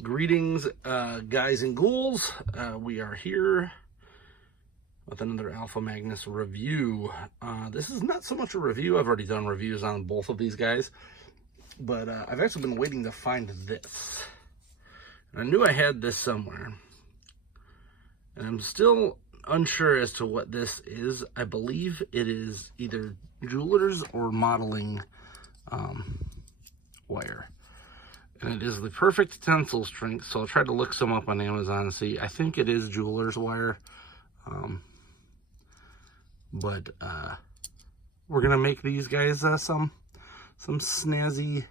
Greetings, guys and ghouls. We are here with another Alpha Magnus review. This is not so much a review. I've already done reviews on both of these guys, but I've actually been waiting to find this. And I knew I had this somewhere, and I'm still unsure as to what this is. I believe it is either jeweler's or modeling wire. And it is the perfect tensile strength, so I'll try to look some up on Amazon and see. I think it is jeweler's wire. But we're going to make these guys some snazzy,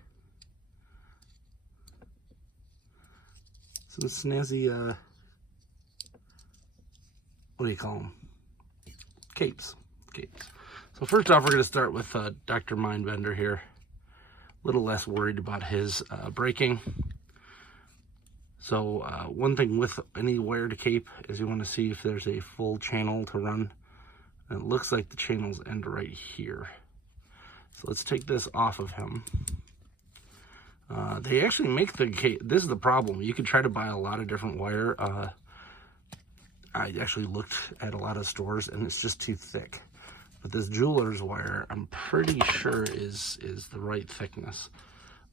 what do you call them? Capes. So first off, we're going to start with Dr. Mindbender here. A little less worried about his breaking. So one thing with any wired cape is you want to see if there's a full channel to run. And it looks like the channels end right here. So let's take this off of him. They actually make the cape. This is the problem. You could try to buy a lot of different wire. I actually looked at a lot of stores and it's just too thick. But this jeweler's wire, I'm pretty sure is the right thickness.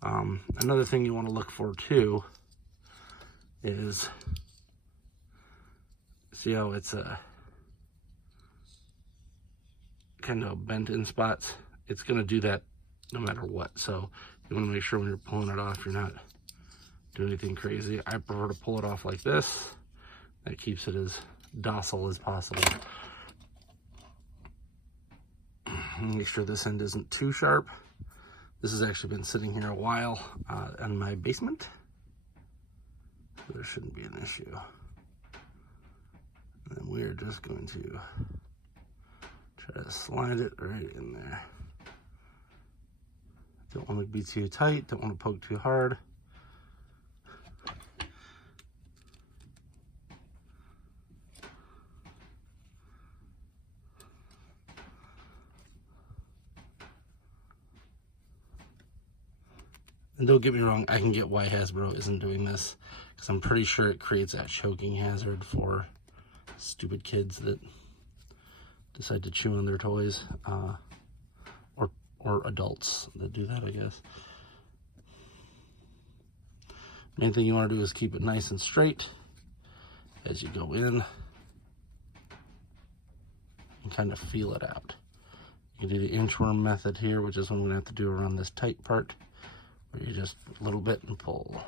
Another thing you want to look for too is, see how it's kind of bent in spots? It's going to do that no matter what. So you want to make sure when you're pulling it off, you're not doing anything crazy. I prefer to pull it off like this. That keeps it as docile as possible. Make sure this end isn't too sharp. This has actually been sitting here a while in my basement. So there shouldn't be an issue. And then we're just going to try to slide it right in there. Don't want to be too tight, don't want to poke too hard. And don't get me wrong, I can get why Hasbro isn't doing this, because I'm pretty sure it creates that choking hazard for stupid kids that decide to chew on their toys, or adults that do that, I guess. Main thing you want to do is keep it nice and straight as you go in and kind of feel it out. You can do the inchworm method here, which is what I'm going to have to do around this tight part, where you just a little bit and pull.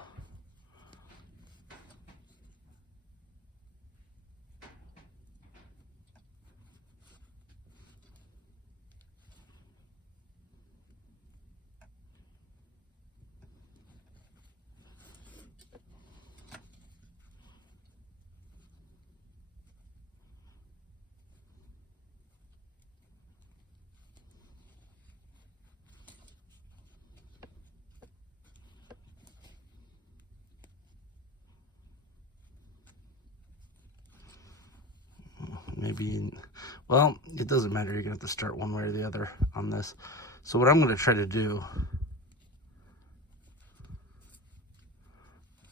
Maybe, well, it doesn't matter. You're gonna have to start one way or the other on this. So what I'm gonna try to do,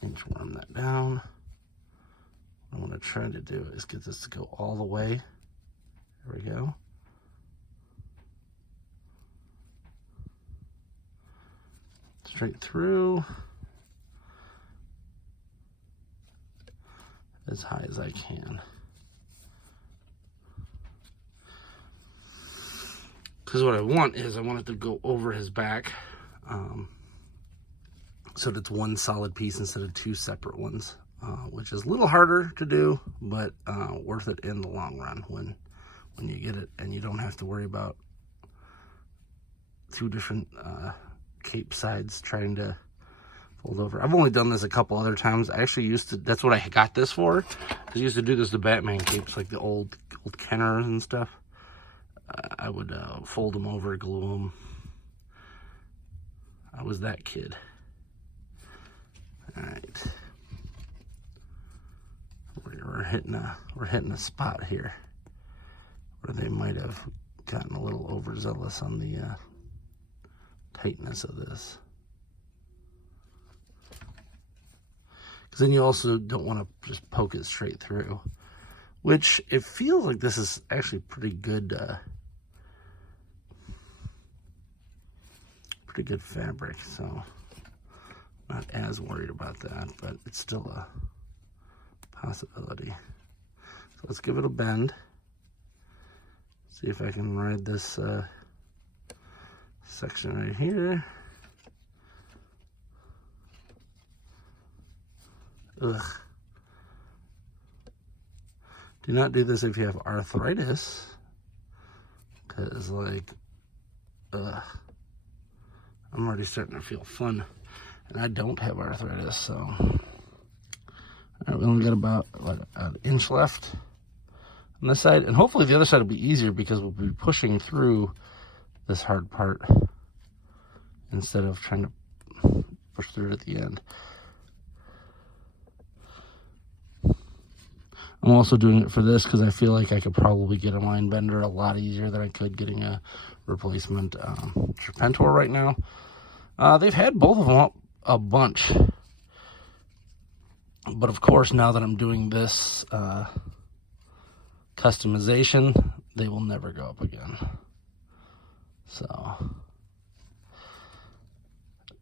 inchworm that down. What I'm gonna try to do is get this to go all the way. There we go. Straight through. As high as I can. Because what I want is I want it to go over his back, so that it's one solid piece instead of two separate ones, which is a little harder to do, but worth it in the long run when you get it and you don't have to worry about two different cape sides trying to fold over. I've only done this a couple other times. I actually used to, that's what I got this for. I used to do this to Batman capes, like the old Kenners and stuff. I would fold them over, glue them. I was that kid. All right, we're hitting a spot here where they might have gotten a little overzealous on the tightness of this. because then you also don't want to just poke it straight through, which it feels like this is actually pretty good fabric, so not as worried about that, but it's still a possibility. So let's give it a bend, see if I can ride this section right here. Ugh. Do not do this if you have arthritis, because like, ugh, I'm already starting to feel fun, and I don't have arthritis, so. All right, we only got about what, an inch left on this side, and hopefully the other side will be easier because we'll be pushing through this hard part instead of trying to push through it at the end. I'm also doing it for this because I feel like I could probably get a line bender a lot easier than I could getting a replacement Serpentor right now. They've had both of them a bunch. But of course, now that I'm doing this customization, they will never go up again. So,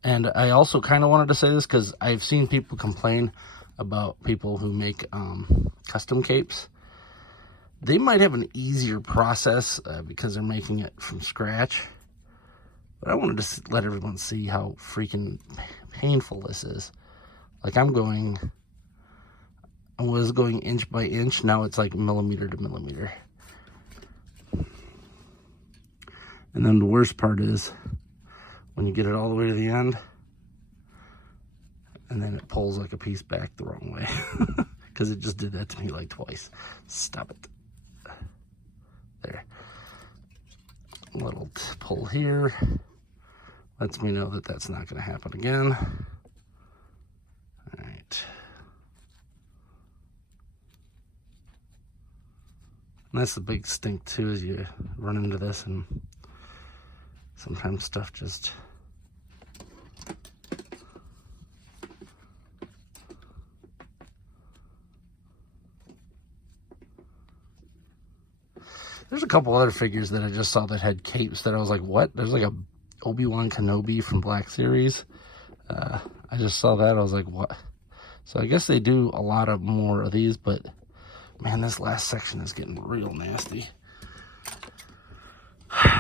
and I also kind of wanted to say this because I've seen people complain about people who make custom capes. They might have an easier process because they're making it from scratch. But I wanted to let everyone see how freaking painful this is. Like I was going inch by inch. Now it's like millimeter to millimeter. And then the worst part is when you get it all the way to the end, and then it pulls like a piece back the wrong way. Because it just did that to me like twice. Stop it. There. A little pull here. Lets me know that that's not going to happen again. All right. And that's the big stink too, is you run into this and sometimes stuff just... There's a couple other figures that I just saw that had capes that I was like, what? There's like a Obi-Wan Kenobi from Black Series. I just saw that. I was like, what? So I guess they do a lot of more of these, but man, this last section is getting real nasty.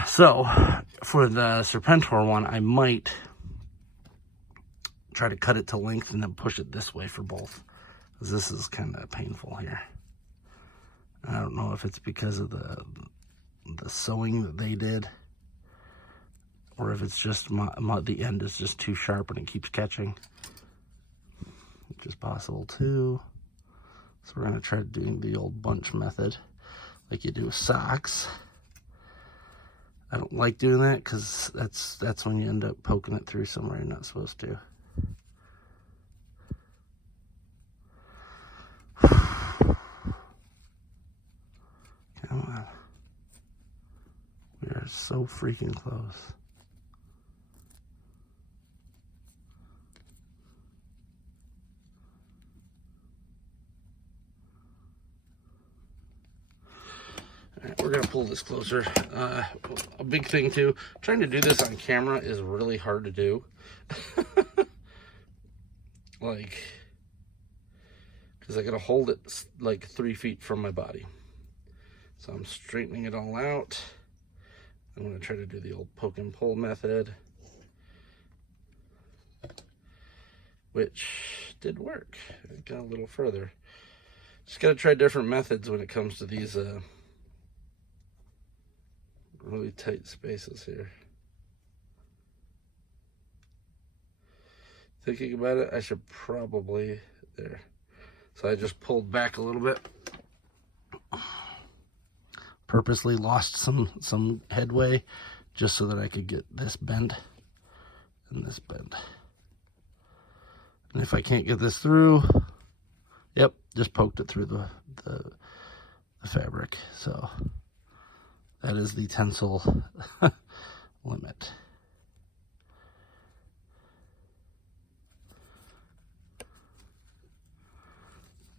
So for the Serpentor one, I might try to cut it to length and then push it this way for both, because this is kind of painful here. I don't know if it's because of the sewing that they did, or if it's just the end is just too sharp and it keeps catching, which is possible too. So we're going to try doing the old bunch method like you do with socks. I don't like doing that because that's when you end up poking it through somewhere you're not supposed to. Come on. We are so freaking close. All right, we're gonna pull this closer. A big thing too, trying to do this on camera is really hard to do. Like, because I gotta hold it like 3 feet from my body. So I'm straightening it all out. I'm going to try to do the old poke and pull method, which did work. It got a little further. Just got to try different methods when it comes to these really tight spaces here. Thinking about it, I should probably, there. So I just pulled back a little bit. Purposely lost some headway just so that I could get this bent and this bent. And if I can't get this through, yep, just poked it through the fabric. So that is the tensile limit.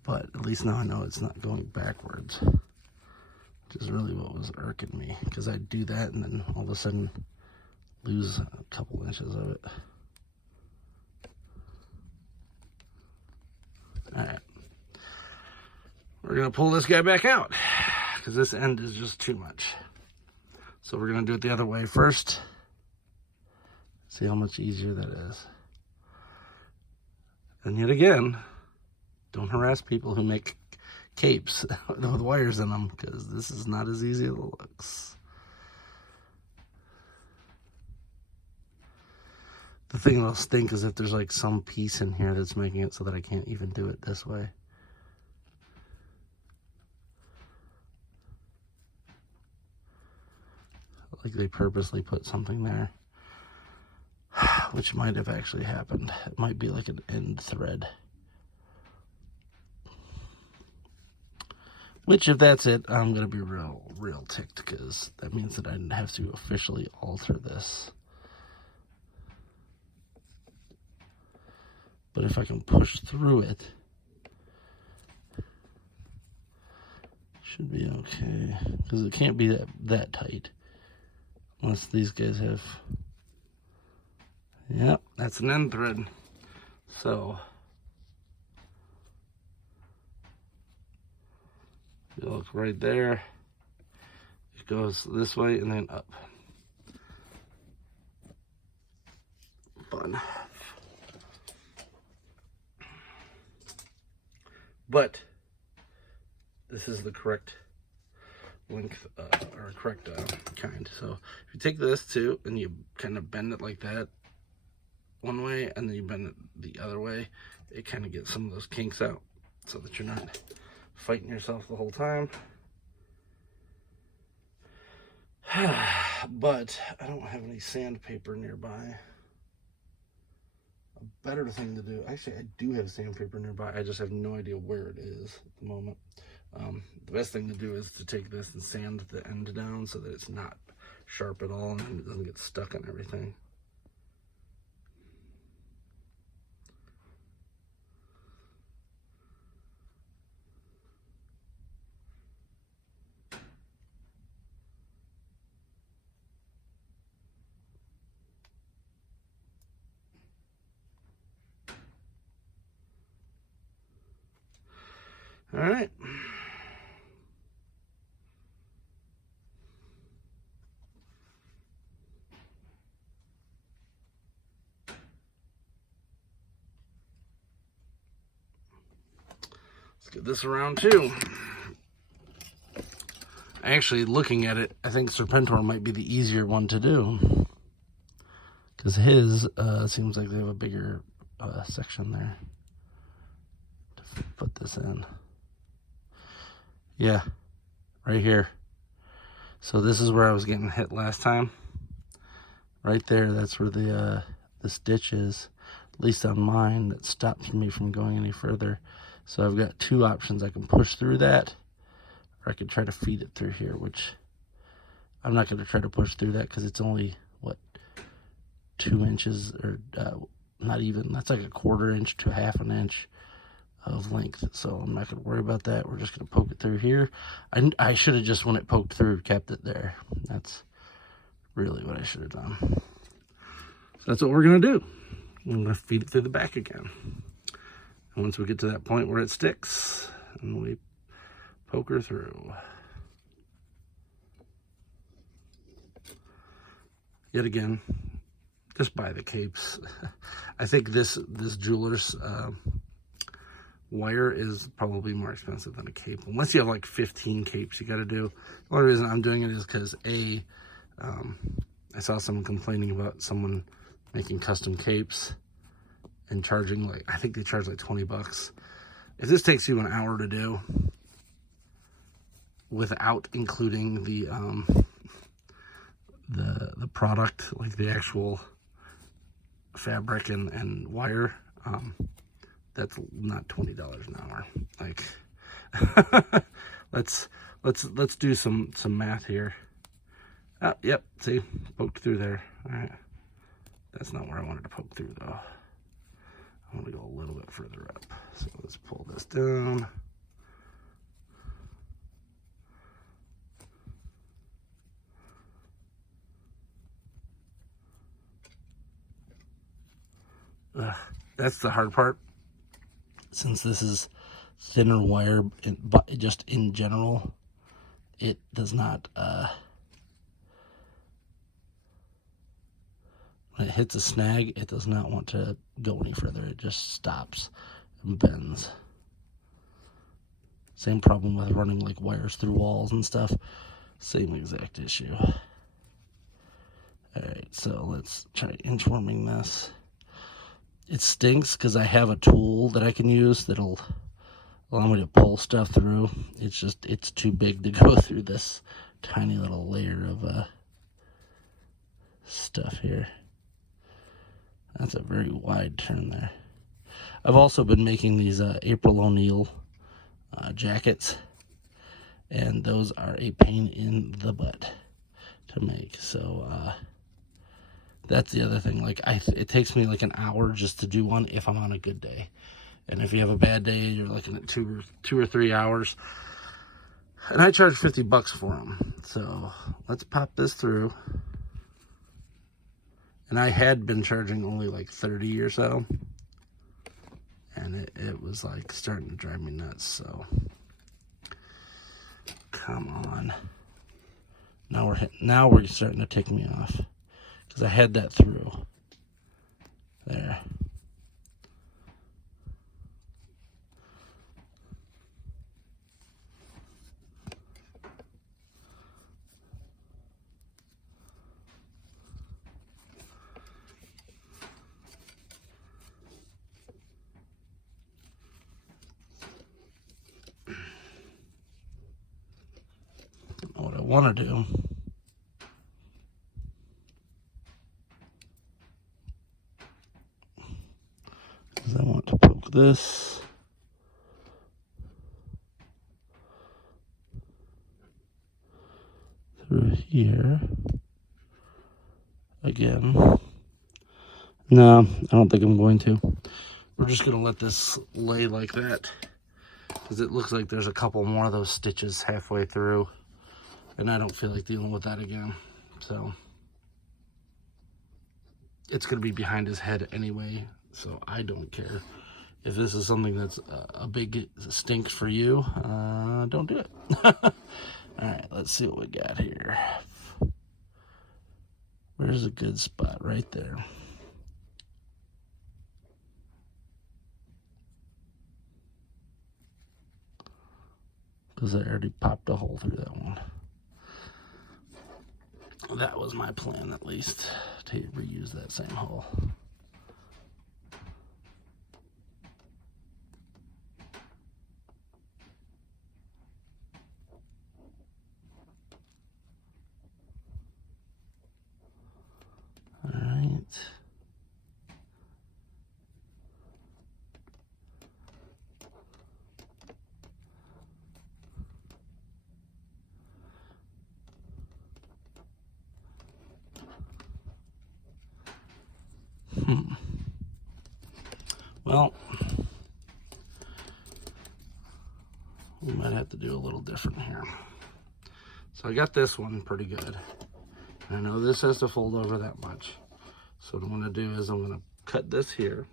but at least now I know it's not going backwards, which is really what was irking me, because I'd do that and then all of a sudden lose a couple inches of it. All right, we're gonna pull this guy back out because this end is just too much. So we're gonna do it the other way first. See how much easier that is. And yet again, don't harass people who make capes with wires in them, because this is not as easy as it looks. The thing that'll stink is if there's like some piece in here that's making it so that I can't even do it this way. Like they purposely put something there, which might have actually happened. It might be like an end thread. Which, if that's it, I'm gonna be real ticked, because that means that I have to officially alter this. But if I can push through it, should be okay, because it can't be that tight unless these guys have. Yep, that's an end thread. So you look right there, it goes this way and then up. Fun. But this is the correct length, or correct kind. So if you take this too and you kind of bend it like that one way and then you bend it the other way, it kind of gets some of those kinks out so that you're not fighting yourself the whole time. But I don't have any sandpaper nearby. A better thing to do, actually I do have sandpaper nearby, I just have no idea where it is at the moment. The best thing to do is to take this and sand the end down so that it's not sharp at all and it doesn't get stuck on everything. All right. Let's get this around too. Actually, looking at it, I think Serpentor might be the easier one to do, because his seems like they have a bigger section there to put this in. Yeah, right here. So this is where I was getting hit last time. Right there, that's where the stitch is, at least on mine, that stops me from going any further. So I've got two options. I can push through that, or I could try to feed it through here, which I'm not going to try to push through that because it's only, what, 2 inches, or not even, that's like a 1/4 inch to 1/2 inch of length, so I'm not going to worry about that. We're just going to poke it through here. I should have just, when it poked through, kept it there. That's really what I should have done. So that's what we're going to do. I'm going to feed it through the back again. And once we get to that point where it sticks, and we poke her through. Yet again, just buy the capes. I think this jeweler's wire is probably more expensive than a cape, unless you have like 15 capes you got to do. The only reason I'm doing it is because I saw someone complaining about someone making custom capes and charging, like, I think they charge like 20 bucks. If this takes you an hour to do without including the product, like the actual fabric and wire, that's not $20 an hour. Like, let's do some math here. Oh, yep, see, poked through there. All right, that's not where I wanted to poke through though. I want to go a little bit further up. So let's pull this down. That's the hard part. Since this is thinner wire, but just in general, it does not, when it hits a snag, it does not want to go any further. It just stops and bends. Same problem with running like wires through walls and stuff. Same exact issue. Alright, so let's try inchworming this. It stinks because I have a tool that I can use that'll allow me to pull stuff through. It's just, it's too big to go through this tiny little layer of stuff here. That's a very wide turn there. I've also been making these April O'Neil jackets, and those are a pain in the butt to make. So that's the other thing. Like, it takes me like an hour just to do one if I'm on a good day. And if you have a bad day, you're looking at two or 3 hours. And I charge $50 for them. So let's pop this through. And I had been charging only like 30 or so. And it was like starting to drive me nuts. So come on. Now we're starting to tick me off. Because I had that through. There. What I want to do is I want to poke this through here again. No, I don't think I'm going to. We're just going to let this lay like that because it looks like there's a couple more of those stitches halfway through. And I don't feel like dealing with that again. So it's going to be behind his head anyway. So I don't care. If this is something that's a big stink for you, don't do it. All right, let's see what we got here. Where's a good spot? Right there. Because I already popped a hole through that one. That was my plan, at least, to reuse that same hole. All right. Well, we might have to do a little different here. So I got this one pretty good. And I know this has to fold over that much. So what I'm going to do is I'm going to cut this here.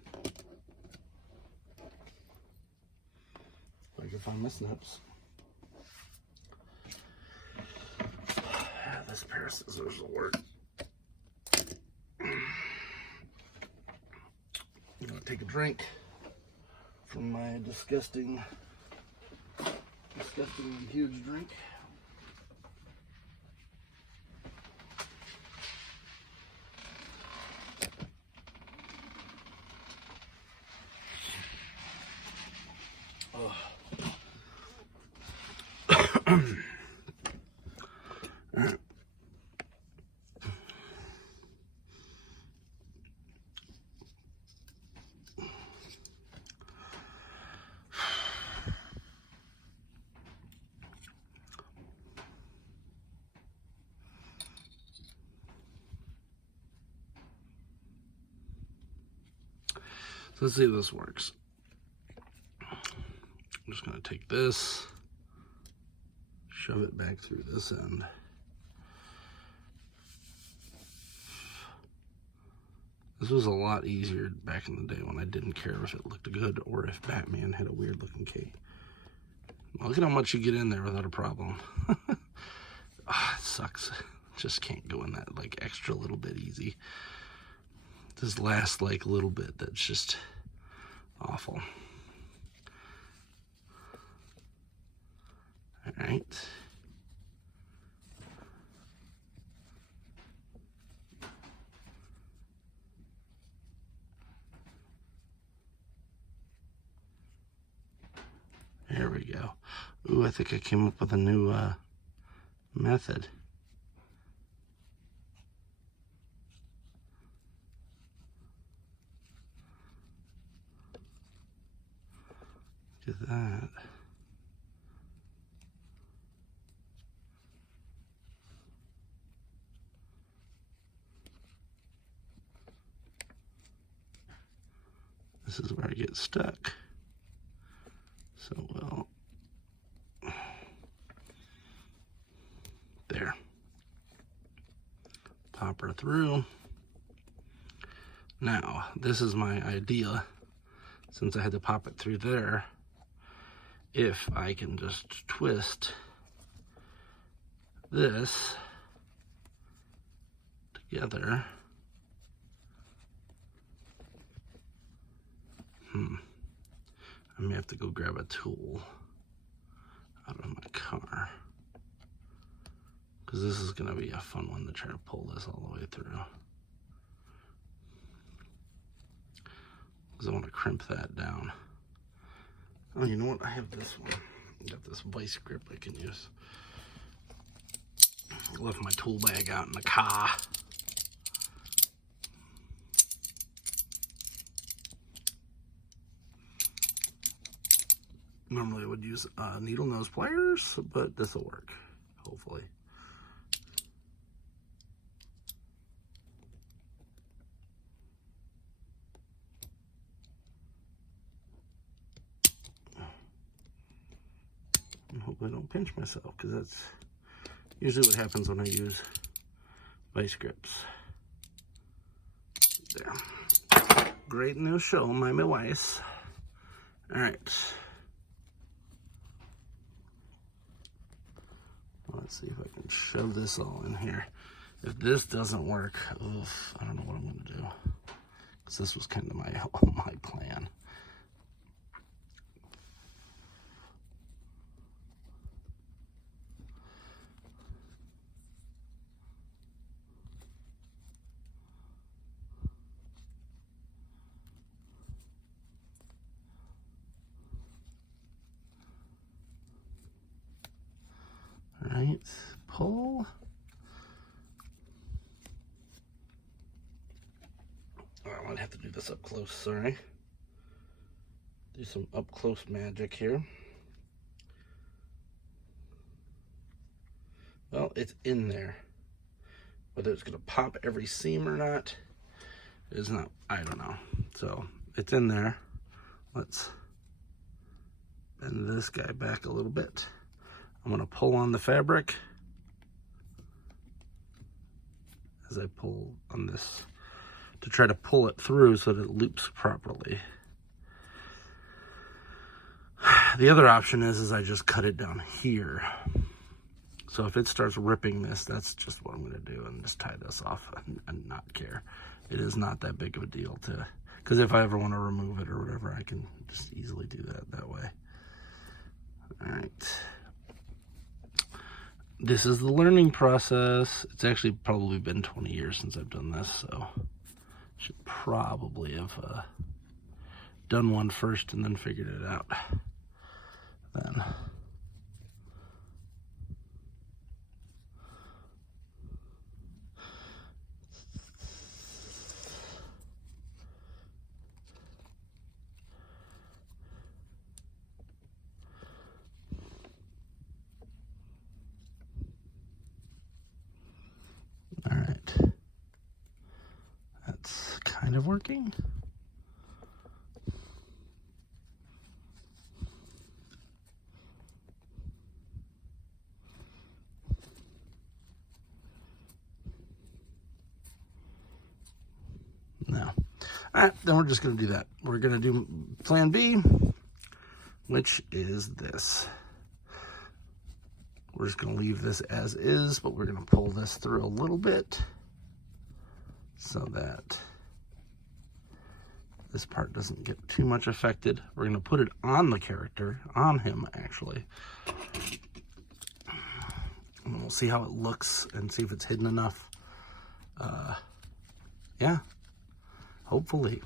If I can find my snips. This pair of scissors will work. I'm going to take a drink from my disgusting huge drink. Oh. All right. So let's see if this works. I'm just going to take this, shove it back through this end. This was a lot easier back in the day when I didn't care if it looked good or if Batman had a weird looking cape. Look at how much you get in there without a problem. It sucks. Just can't go in that like extra little bit easy. This last like little bit, that's just awful. All right. There we go. Ooh, I think I came up with a new method. Look at that. This is where I get stuck. So we'll, there. Pop her through. Now, this is my idea, since I had to pop it through there, if I can just twist this together. I may have to go grab a tool out of my car, because this is going to be a fun one to try to pull this all the way through. Because I want to crimp that down. Oh, you know what? I have this one. I got this vice grip I can use. I left my tool bag out in the car. Normally I would use needle nose pliers, but this will work, hopefully. And hopefully I don't pinch myself, because that's usually what happens when I use vice grips. There. Great new show, Miami Vice. All right. Let's see if I can shove this all in here. If this doesn't work, oof, I don't know what I'm going to do. Because this was kind of my plan. All right, pull. I might have to do this up close, sorry. Do some up close magic here. Well, it's in there. Whether it's going to pop every seam or not is not, I don't know. So it's in there. Let's bend this guy back a little bit. I'm going to pull on the fabric as I pull on this to try to pull it through so that it loops properly. The other option is I just cut it down here. So if it starts ripping this, that's just what I'm going to do, and just tie this off and not care. It is not that big of a deal to, because if I ever want to remove it or whatever, I can just easily do that way. All right. This is the learning process. It's actually probably been 20 years since I've done this, so should probably have done one first and then figured it out then. All right, that's kind of working. All right, then we're just going to do that. We're going to do plan B, which is this. We're just going to leave this as is, but we're going to pull this through a little bit so that this part doesn't get too much affected. We're going to put it on the character, on him actually. And we'll see how it looks and see if it's hidden enough. Yeah, hopefully.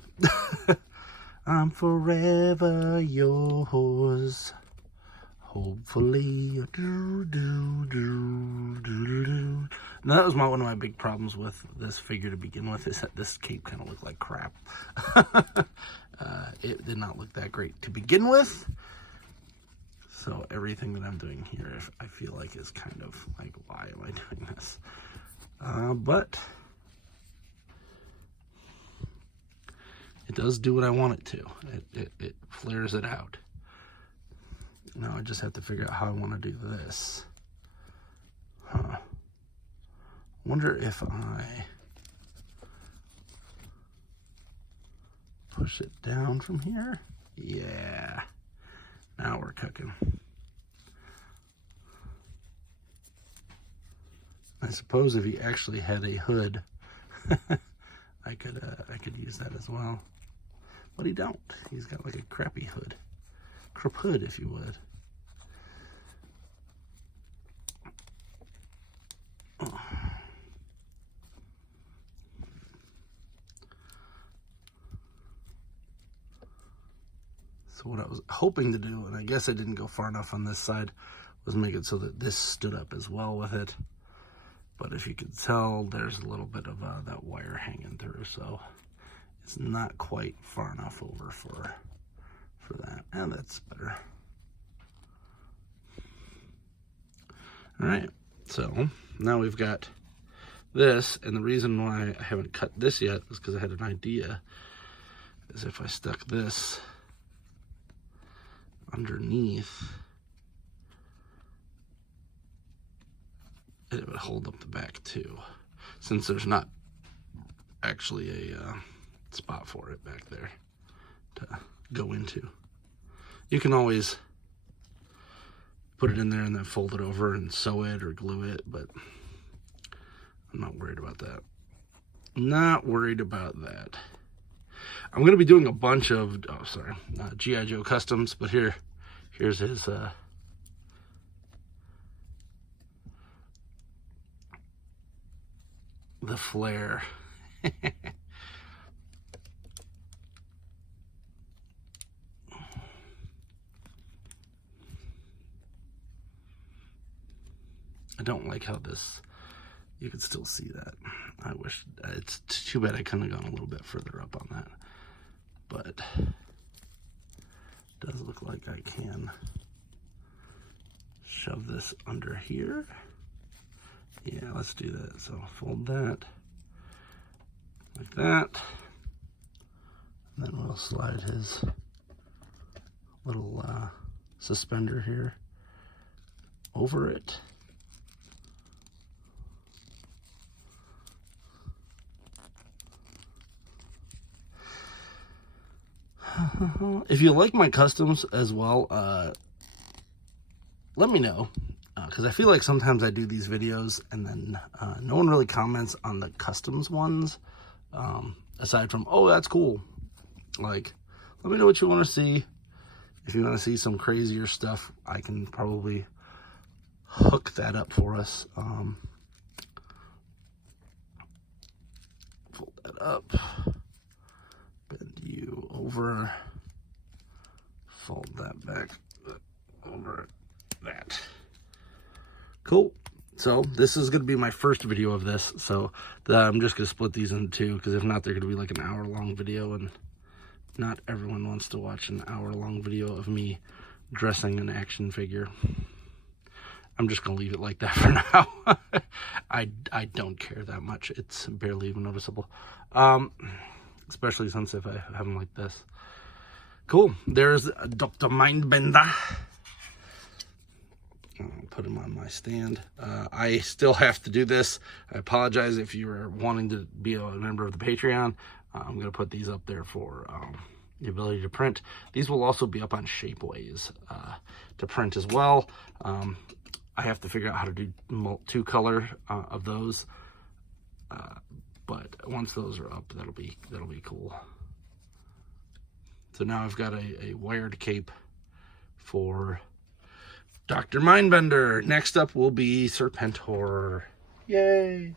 I'm forever yours. Hopefully. Now, that was one of my big problems with this figure to begin with, is that this cape kind of looked like crap. It did not look that great to begin with. So everything that I'm doing here, I feel like, is kind of like, why am I doing this? But it does do what I want it to. It flares it out. Now I just have to figure out how I want to do this. Wonder if I push it down from here. Yeah. Now we're cooking. I suppose if he actually had a hood, I could use that as well. But he don't. He's got like a crappy hood. Crap hood, if you would. Oh. So what I was hoping to do, and I guess I didn't go far enough on this side, was make it so that this stood up as well with it. But if you could tell, there's a little bit of that wire hanging through, so it's not quite far enough over for that. And that's better. All right, so now we've got this, and the reason why I haven't cut this yet is because I had an idea, is if I stuck this underneath, it would hold up the back too, since there's not actually a spot for it back there to go into. You can always put it in there and then fold it over and sew it or glue it, but I'm not worried about that. Not worried about that. I'm going to be doing a bunch of, G.I. Joe customs, but here's his, the flare. I don't like how this, you can still see that. I wish, it's too bad I couldn't have gone a little bit further up on that. But it does look like I can shove this under here. Yeah, let's do that. So fold that like that. And then we'll slide his little suspender here over it. If you like my customs as well, let me know, because I feel like sometimes I do these videos and then no one really comments on the customs ones, aside from, oh, that's cool. Like, let me know what you want to see. If you want to see some crazier stuff, I can probably hook that up for us. Fold that up. Bend you over, fold that back over that. Cool. So this is going to be my first video of this, so I'm just going to split these into two, because if not, they're going to be like an hour-long video, and not everyone wants to watch an hour-long video of me dressing an action figure. I'm just going to leave it like that for now. I don't care that much. It's barely even noticeable. Especially since if I have them like this. Cool. There's Dr. Mindbender. I'll put him on my stand. I still have to do this. I apologize if you are wanting to be a member of the Patreon. I'm going to put these up there for the ability to print. These will also be up on Shapeways to print as well. I have to figure out how to do two color of those, but once those are up, that'll be cool. So now I've got a wired cape for Dr. Mindbender. Next up will be Serpentor. Yay!